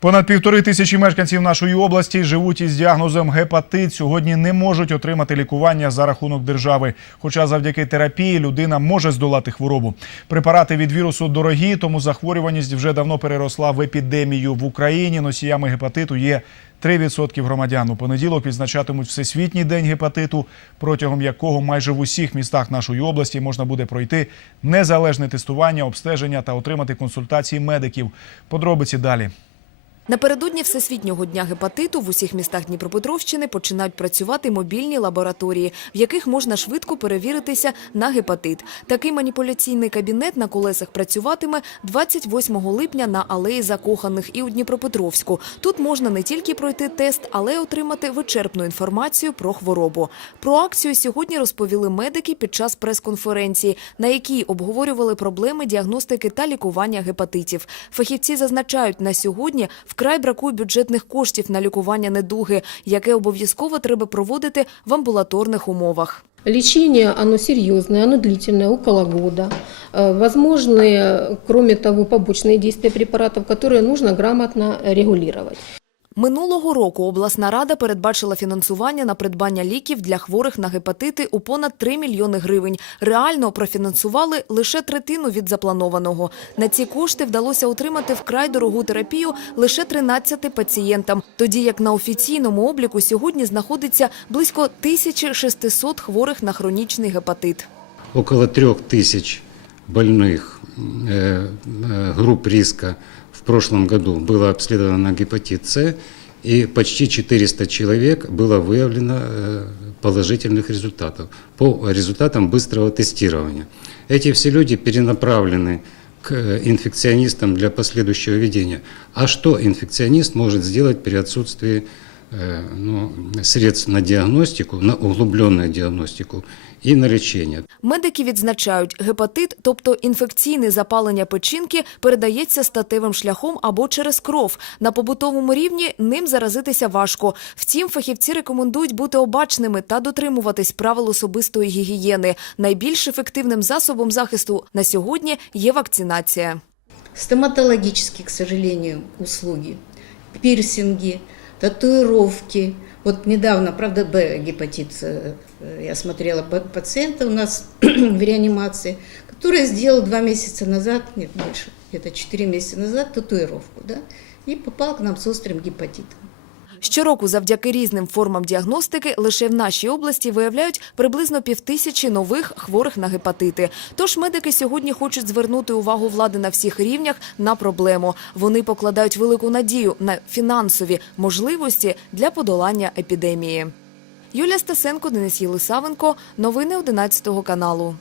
Понад півтори тисячі мешканців нашої області живуть із діагнозом гепатит. Сьогодні не можуть отримати лікування за рахунок держави. Хоча завдяки терапії людина може здолати хворобу. Препарати від вірусу дорогі, тому захворюваність вже давно переросла в епідемію в Україні. Носіями гепатиту є 3% громадян. У понеділок відзначатимуть Всесвітній день гепатиту, протягом якого майже в усіх містах нашої області можна буде пройти незалежне тестування, обстеження та отримати консультації медиків. Подробиці далі. Напередодні Всесвітнього дня гепатиту в усіх містах Дніпропетровщини починають працювати мобільні лабораторії, в яких можна швидко перевіритися на гепатит. Такий маніпуляційний кабінет на колесах працюватиме 28 липня на алеї закоханих і у Дніпропетровську. Тут можна не тільки пройти тест, але й отримати вичерпну інформацію про хворобу. Про акцію сьогодні розповіли медики під час прес-конференції, на якій обговорювали проблеми діагностики та лікування гепатитів. Фахівці зазначають, на сьогодні вкрай бракує бюджетних коштів на лікування недуги, яке обов'язково треба проводити в амбулаторних умовах. Лечение, оно серьезное, оно длительное, около года. Э, Возможны, кроме того, побочные действия препаратов, которые нужно грамотно регулировать. Минулого року обласна рада передбачила фінансування на придбання ліків для хворих на гепатити у понад 3 мільйони гривень. Реально профінансували лише третину від запланованого. На ці кошти вдалося отримати вкрай дорогу терапію лише 13 пацієнтам, тоді як на офіційному обліку сьогодні знаходиться близько 1600 хворих на хронічний гепатит. около трех тысяч больных э, э, групп риска в прошлом году было обследовано на гепатит С, и почти 400 человек было выявлено э, положительных результатов по результатам быстрого тестирования. Эти все люди перенаправлены к э, инфекционистам для последующего ведения. А что инфекционист может сделать при отсутствии э, ну, средств на диагностику, на углубленную диагностику и на лечение? Медики відзначають, гепатит, тобто інфекційне запалення печінки, передається статевим шляхом або через кров. На побутовому рівні ним заразитися важко. Втім, фахівці рекомендують бути обачними та дотримуватись правил особистої гігієни. Найбільш ефективним засобом захисту на сьогодні є вакцинація. стоматологические, к сожалению, услуги, пирсинги, татуировки. Вот недавно, правда, Б гепатит, э, я смотрела пациента у нас в реанимации, который сделал два месяца назад, нет, больше, где-то 4 месяца назад татуировку, да, и попал к нам с острым гепатитом. Щороку завдяки різним формам діагностики лише в нашій області виявляють приблизно півтисячі нових хворих на гепатити. Тож медики сьогодні хочуть звернути увагу влади на всіх рівнях на проблему. Вони покладають велику надію на фінансові можливості для подолання епідемії. Юлія Стасенко, Денис Єлисавенко. Новини 11 каналу.